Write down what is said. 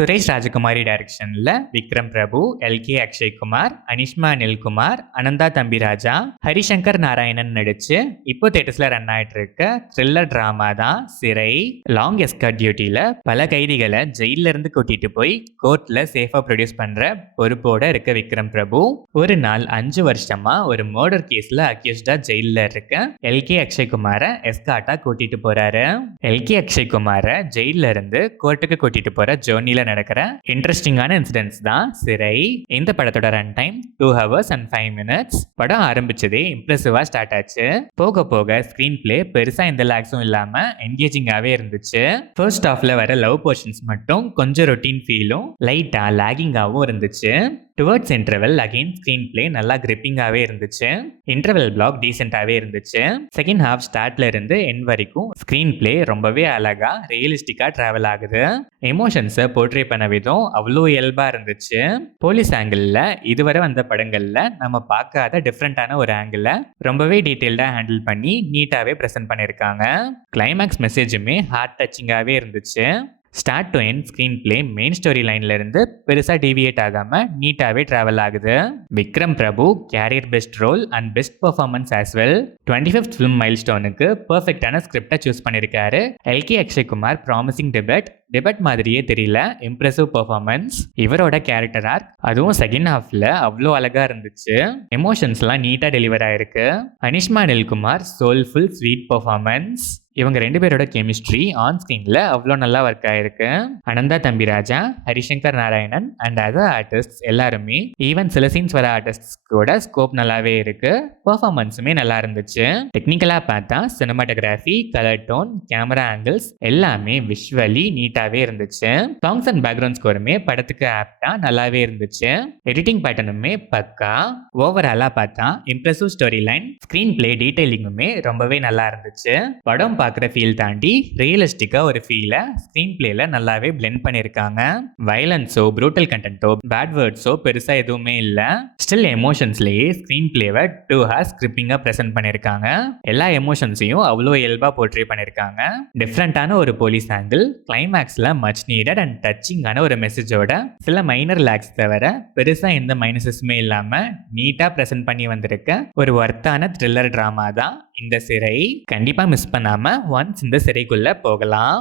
சுரேஷ் ராஜகுமாரி டைரக்ஷன்ல விக்ரம் பிரபு, எல்கே அக்ஷய்குமார், அனிஷ்மா அனில்குமார், அனந்தா தம்பிராஜா, ஹரிசங்கர் நாராயணன் நடிச்சு இப்போ தேட்டர்ஸ்ல ரன் ஆயிட்டு இருக்க த்ரில்லர் டிராமா தான் சிறை. லாங் எஸ்கர்ட் டியூட்டில பல கைதிகளை ஜெயில இருந்து கூட்டிட்டு போய் கோர்ட்ல சேஃபா ப்ரொடியூஸ் பண்ற பொறுப்போட இருக்க விக்ரம் பிரபு ஒரு நாள் 5 வருஷமா ஒரு மர்டர் கேஸ்ல அக்யூஸ்டா ஜெயில இருக்க எல்கே அக்ஷய்குமார எஸ்கார்ட்டா கூட்டிட்டு போறாரு. எல்கே அக்ஷய்குமார ஜெயில இருந்து கோர்ட்டுக்கு கூட்டிட்டு போற ஜேர்னில நடக்கிற இன்ட்ரெஸ்டிங்கான இன்சிடென்ட்ஸ் தான் சிறை. இந்த படத்தோட run time 2 hours and 5 minutes. படம் ஆரம்பிச்சதே இம்ப்ரெசிவா ஸ்டார்ட் ஆச்சு. போக போக ஸ்கிரீன் பிளே பெருசா எந்த லாக்ஸும் இல்லாம என்கேஜிங்காவே இருந்துச்சு. ஃபர்ஸ்ட் ஹாஃப்ல வர லவ் போர்ஷன்ஸ் மட்டும் கொஞ்சம் ரொட்டீன் ஃபீலும் லைட்டா லாகிங்காவும் இருந்துச்சு. Towards interval again screen play நல்லா கிரிப்பிங்காவே இருந்துச்சு. இன்டர்வெல் பிளாக் டீசென்டாவே இருந்துச்சு. செகண்ட் ஹாஃப் ஸ்டார்ட்ல இருந்து எண்ட் வரைக்கும் ஸ்கிரீன் பிளே ரொம்பவே அழகா ரியலிஸ்டிக்கா டிராவல் ஆகுது. எமோஷன்ஸை போர்ட்ரே பண்ண விதம் அவ்வளோ இயல்பா இருந்துச்சு. போலீஸ் ஆங்கிள் இதுவரை வந்த படங்கள்ல நம்ம பார்க்காத டிஃப்ரெண்டான ஒரு ஆங்கிள் ரொம்பவே டீட்டெயில்டா ஹேண்டில் பண்ணி நீட்டாவே ப்ரெசென்ட் பண்ணியிருக்காங்க. கிளைமேக்ஸ் மெசேஜுமே ஹார்ட் டச்சிங்காவே இருந்துச்சு. Start to end screen play main story லைன்ல இருந்து பெருசா டீவியேட் ஆகாம நீட்டாவே டிராவல் ஆகுது. Vikram Prabhu carrier best role and best performance as well. 25th film மைல்ஸ்டோனுக்கு பெர்ஃபெக்டான ஸ்கிரிப்டை சூஸ் பண்ணியிருக்காரு. எல்கே அக்ஷய்குமார் ப்ராமிசிங் டெபட் மாதிரியே தெரியல, இம்ப்ரெசிவ் பெர்ஃபார்மன்ஸ். இவரோட கேரக்டர் ஆர்க் அதுவும் செகண்ட் ஹாஃப்ல அவ்வளோ அழகா இருந்துச்சு. எமோஷன்ஸ்லாம் நீட்டா டெலிவர் ஆயிருக்கு. Anishma Anilkumar soulful sweet performance. இவங்க 2 பேரோட கெமிஸ்ட்ரி ஆன் ஸ்கிரீன்ல அவ்வளோ நல்லா ஒர்க் ஆயிருக்கு. Anantha Thambiraja, Harishankar Narayanan and other artist எல்லாருமே ஈவன் சில சீன்ஸ் வர ஆர்டிஸ்ட் கூட ஸ்கோப் நல்லாவே இருக்கு. பெர்ஃபார்மன்ஸுமே நல்லா இருந்துச்சு. டெக்னிக்கலா பார்த்தா cinematography, colour tone, camera angles எல்லாமே விஷுவலி நீட்டாவே இருந்துச்சு. சாங்ஸ் அண்ட் பேக்ரவுண்ட் ஸ்கோருமே படத்துக்கு ஆப்டா நல்லாவே இருந்துச்சு. எடிட்டிங் பேட்டர்னுமே பக்கா. ஓவராலா பார்த்தா impressive story line, screen play டீடைலிங்குமே ரொம்பவே நல்லா இருந்துச்சு. படம் பார்க்குற ஃபீல் தாண்டி ரியலிஸ்டிக்கா ஒரு ஃபீலை ஸ்க்ரீன் பிளேல நல்லாவே பிளெண்ட் பண்ணியிருக்காங்க. வயலன்ஸோ ப்ரூட்டல் கண்டென்ட்டோ பேட் வேர்ட்ஸோ பெருசா எதுவுமே இல்லை. ஸ்டில் எமோஷன்ஸ்லேயே ஸ்க்ரீன் பிளேவை 2 hours கிரிப்பிங்கா ப்ரெசென்ட் பண்ணியிருக்காங்க. எல்லா எமோஷன்ஸையும் அவ்வளோ இயல்பா போர்ட்ரே பண்ணியிருக்காங்க. டிஃப்ரெண்டான ஒரு போலீஸ் ஆங்கிள், கிளைமேக்ஸ்ல மச் நீடட் அண்ட் டச்சிங்கான ஒரு மெசேஜோட சில மைனர் லேக்ஸ் தவிர பெருசா எந்த மைனஸஸுமே இல்லாம நீட்டா ப்ரெசென்ட் பண்ணி வந்திருக்க ஒரு ஒர்த்தான த்ரில்லர் டிராமா தான் இந்த சிறை. கண்டிப்பா மிஸ் பண்ணாம ஒன்ஸ் இந்த சிறைக்குள்ள போகலாம்.